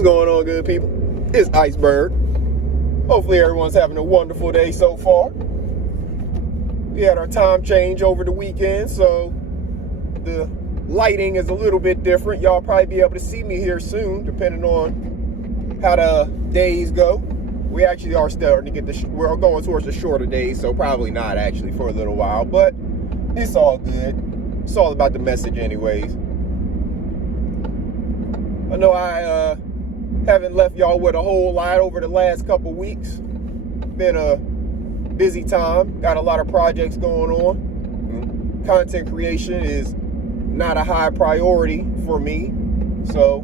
What's going on, good people? It's Iceberg. Hopefully everyone's having a wonderful day so far. We had our time change over the weekend, so the lighting is a little bit different. Y'all probably be able to see me here soon, depending on how the days go. We actually are starting to get we're going towards the shorter days, so probably not actually for a little while, but it's all good. It's all about the message anyways. I know I haven't left y'all with a whole lot over the last couple weeks. Been a busy time. Got a lot of projects going on. Content creation is not a high priority for me, so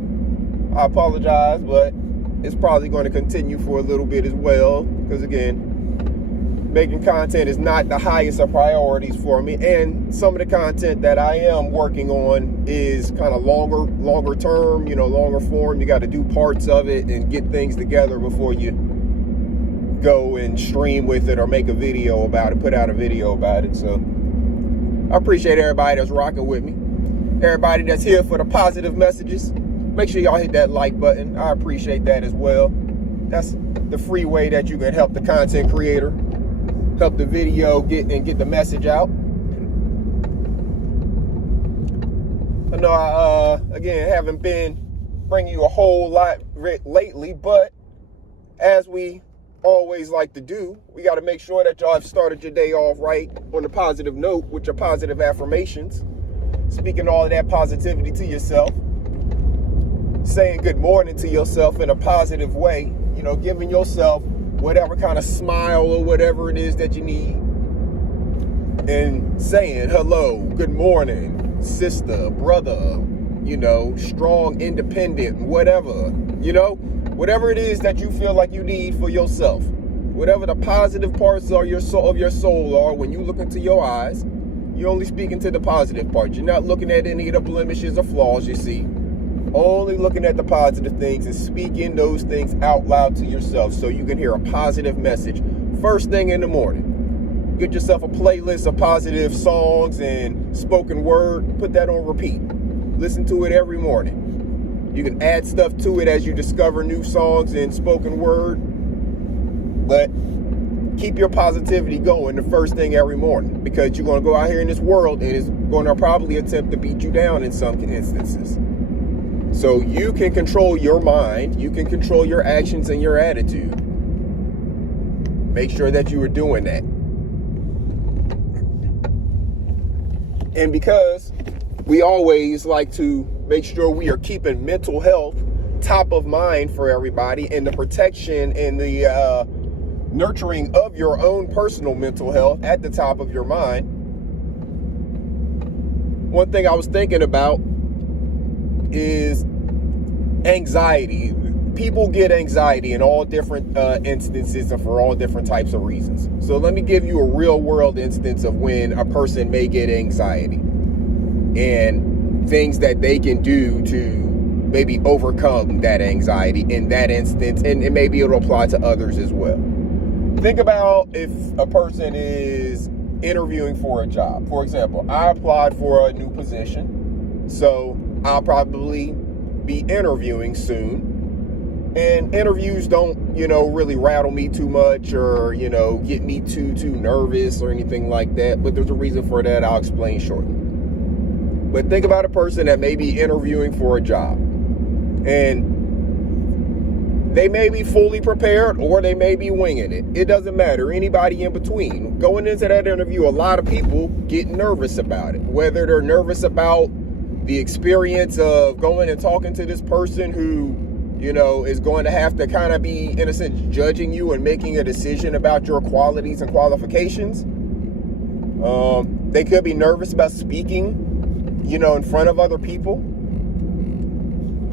I apologize, but it's probably going to continue for a little bit as well, because again, making content is not the highest of priorities for me, and some of the content that I am working on is kind of longer term, longer form. You got to do parts of it and get things together before you go and stream with it or make a video about it, put out a video about it. So I appreciate everybody that's rocking with me, everybody that's here for the positive messages. Make sure y'all hit that like button. I appreciate that as well. That's the free way that you can help the content creator, help the video get the message out. I know I again haven't been bringing you a whole lot lately, but as we always like to do, we got to make sure that y'all have started your day off right on a positive note with your positive affirmations, speaking all of that positivity to yourself, saying good morning to yourself in a positive way, giving yourself whatever kind of smile or whatever it is that you need, and saying hello, good morning, sister, brother, strong, independent, whatever, whatever it is that you feel like you need for yourself, whatever the positive parts of your soul are. When you look into your eyes, you're only speaking to the positive parts. You're not looking at any of the blemishes or flaws you see. Only looking at the positive things and speaking those things out loud to yourself so you can hear a positive message first thing in the morning. Get yourself a playlist of positive songs and spoken word. Put that on repeat. Listen to it every morning. You can add stuff to it as you discover new songs and spoken word. But keep your positivity going the first thing every morning, because you're going to go out here in this world and it's going to probably attempt to beat you down in some instances. So you can control your mind, you can control your actions and your attitude. Make sure that you are doing that. And because we always like to make sure we are keeping mental health top of mind for everybody, and the protection and the nurturing of your own personal mental health at the top of your mind, one thing I was thinking about is anxiety. People get anxiety in all different instances and for all different types of reasons. So let me give you a real world instance of when a person may get anxiety and things that they can do to maybe overcome that anxiety in that instance, and maybe it'll apply to others as well. Think about if a person is interviewing for a job. For example, I applied for a new position, so I'll probably be interviewing soon. And interviews don't, really rattle me too much or, get me too nervous or anything like that. But there's a reason for that. I'll explain shortly. But think about a person that may be interviewing for a job, and they may be fully prepared or they may be winging it. It doesn't matter. Anybody in between. Going into that interview, a lot of people get nervous about it. Whether they're nervous about the experience of going and talking to this person who, is going to have to kind of be, in a sense, judging you and making a decision about your qualities and qualifications. They could be nervous about speaking, in front of other people.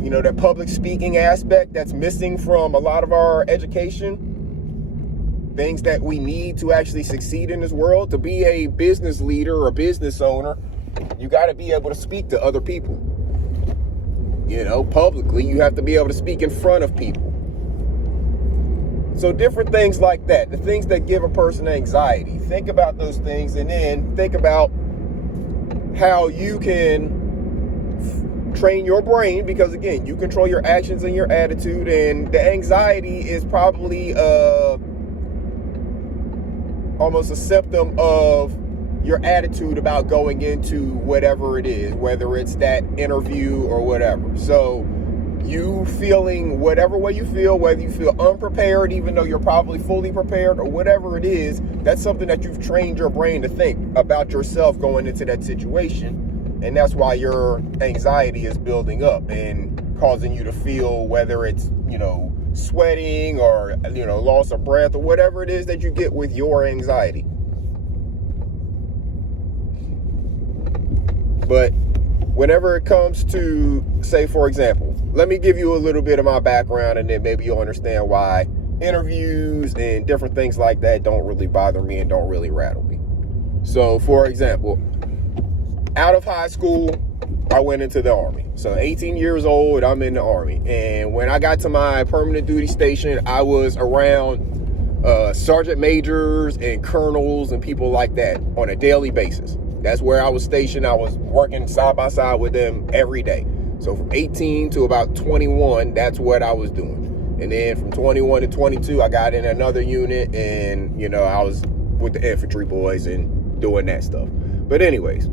That public speaking aspect that's missing from a lot of our education. Things that we need to actually succeed in this world. To be a business leader or a business owner, you got to be able to speak to other people. Publicly, you have to be able to speak in front of people. So different things like that, the things that give a person anxiety. Think about those things, and then think about how you can train your brain, because again, you control your actions and your attitude, and the anxiety is probably almost a symptom of your attitude about going into whatever it is, whether it's that interview or whatever. So you feeling whatever way you feel, whether you feel unprepared even though you're probably fully prepared, or whatever it is, that's something that you've trained your brain to think about yourself going into that situation. And that's why your anxiety is building up and causing you to feel, whether it's, sweating or, loss of breath or whatever it is that you get with your anxiety. But whenever it comes to, say, for example, let me give you a little bit of my background, and then maybe you'll understand why interviews and different things like that don't really bother me and don't really rattle me. So, for example, out of high school, I went into the Army. So 18 years old, I'm in the Army. And when I got to my permanent duty station, I was around sergeant majors and colonels and people like that on a daily basis. That's where I was stationed. I was working side by side with them every day. So from 18 to about 21, that's what I was doing. And then from 21 to 22, I got in another unit, and, I was with the infantry boys and doing that stuff. But anyways,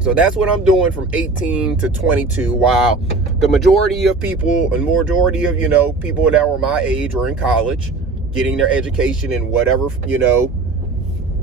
so that's what I'm doing from 18 to 22, while the majority of people and majority of, people that were my age were in college, getting their education in whatever,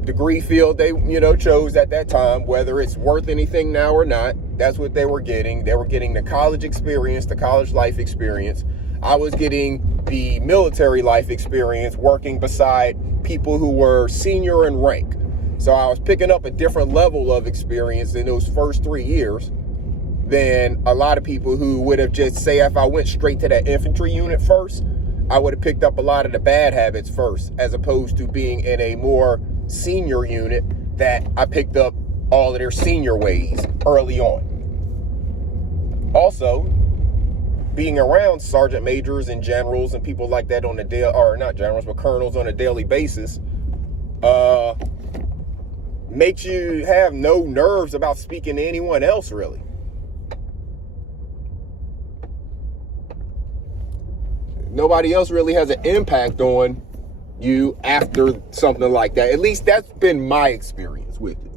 degree field they, chose at that time, whether it's worth anything now or not. That's what they were getting. They were getting the college experience, the college life experience. I was getting the military life experience, working beside people who were senior in rank. So I was picking up a different level of experience in those first 3 years than a lot of people who would have just, say, if I went straight to that infantry unit first, I would have picked up a lot of the bad habits first, as opposed to being in a more senior unit that I picked up all of their senior ways early on. Also, being around sergeant majors and generals and people like that on a daily, or not generals, but colonels on a daily basis, makes you have no nerves about speaking to anyone else, really. Nobody else really has an impact on you after something like that. At least that's been my experience with it.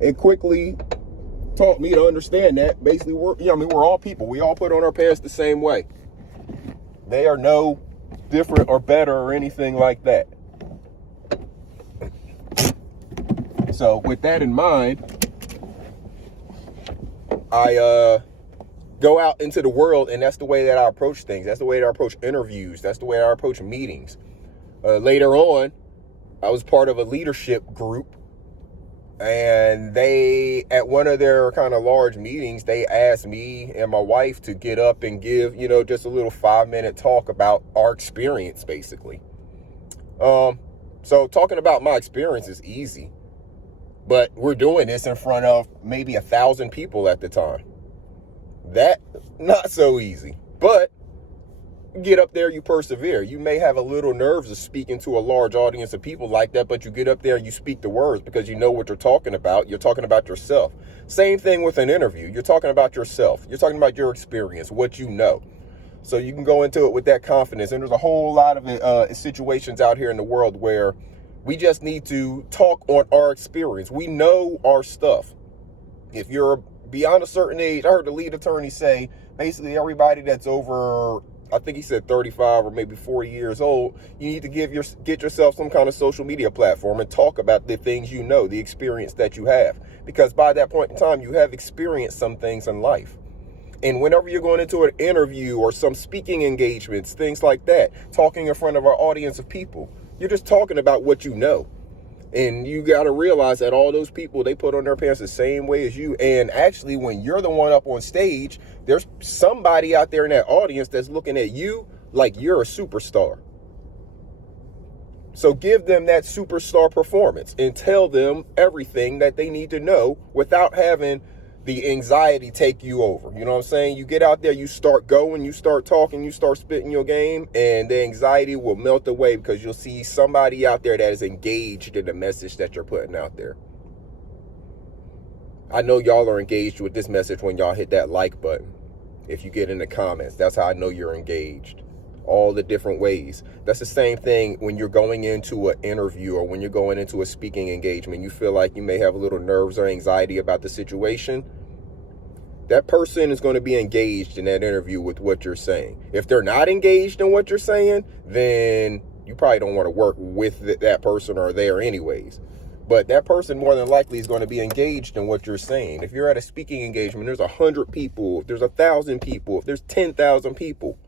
It quickly taught me to understand that basically we're all people. We all put on our pants the same way. They are no different or better or anything like that. So with that in mind, I go out into the world, and that's the way that I approach things. That's the way that I approach interviews. That's the way I approach meetings. Later on, I was part of a leadership group, and they, at one of their kind of large meetings, they asked me and my wife to get up and give, just a little 5-minute talk about our experience, basically. So talking about my experience is easy, but we're doing this in front of maybe 1,000 people at the time. That, not so easy, but get up there, you persevere. You may have a little nerves of speaking to a large audience of people like that, but you get up there, you speak the words because you know what you're talking about. You're talking about yourself. Same thing with an interview. You're talking about yourself. You're talking about your experience, what you know. So you can go into it with that confidence. And there's a whole lot of situations out here in the world where we just need to talk on our experience. We know our stuff. If you're beyond a certain age, I heard the lead attorney say, basically everybody that's over, I think he said 35 or maybe 40 years old, you need to get yourself some kind of social media platform and talk about the things you know, the experience that you have. Because by that point in time, you have experienced some things in life. And whenever you're going into an interview or some speaking engagements, things like that, talking in front of our audience of people, you're just talking about what you know. And you got to realize that all those people, they put on their pants the same way as you. And actually, when you're the one up on stage, there's somebody out there in that audience that's looking at you like you're a superstar. So give them that superstar performance and tell them everything that they need to know without having the anxiety take you over. You know what I'm saying? You get out there, you start going, you start talking, you start spitting your game, and the anxiety will melt away because you'll see somebody out there that is engaged in the message that you're putting out there. I know y'all are engaged with this message when y'all hit that like button. If you get in the comments, that's how I know you're engaged. All the different ways. That's the same thing when you're going into an interview or when you're going into a speaking engagement. You feel like you may have a little nerves or anxiety about the situation. That person is going to be engaged in that interview with what you're saying. If they're not engaged in what you're saying, then you probably don't want to work with that person or there anyways. But that person more than likely is going to be engaged in what you're saying. If you're at a speaking engagement, there's 100 people, if there's 1,000 people, if there's 10,000 people,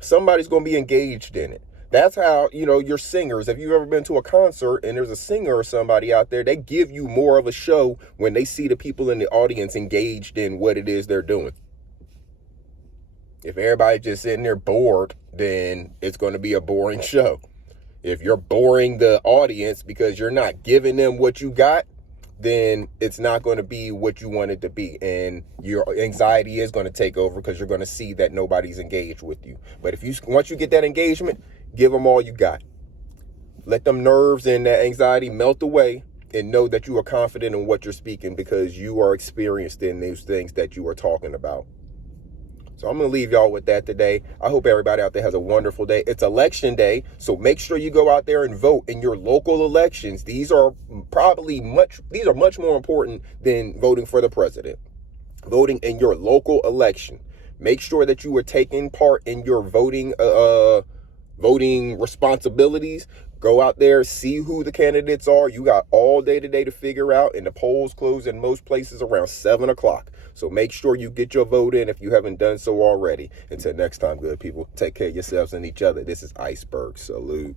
somebody's going to be engaged in it. That's how, your singers, if you've ever been to a concert and there's a singer or somebody out there, they give you more of a show when they see the people in the audience engaged in what it is they're doing. If everybody's just sitting there bored, then it's going to be a boring show. If you're boring the audience because you're not giving them what you got, then it's not going to be what you want it to be. And your anxiety is going to take over because you're going to see that nobody's engaged with you. But once you get that engagement, give them all you got. Let them nerves and that anxiety melt away and know that you are confident in what you're speaking because you are experienced in these things that you are talking about. So I'm going to leave y'all with that today. I hope everybody out there has a wonderful day. It's election day, so make sure you go out there and vote in your local elections. These are much more important than voting for the president. Voting in your local election. Make sure that you are taking part in your voting responsibilities. Go out there, see who the candidates are. You got all day today to figure out, and the polls close in most places around 7 o'clock. So make sure you get your vote in if you haven't done so already. Until next time, good people, take care of yourselves and each other. This is Iceberg. Salute.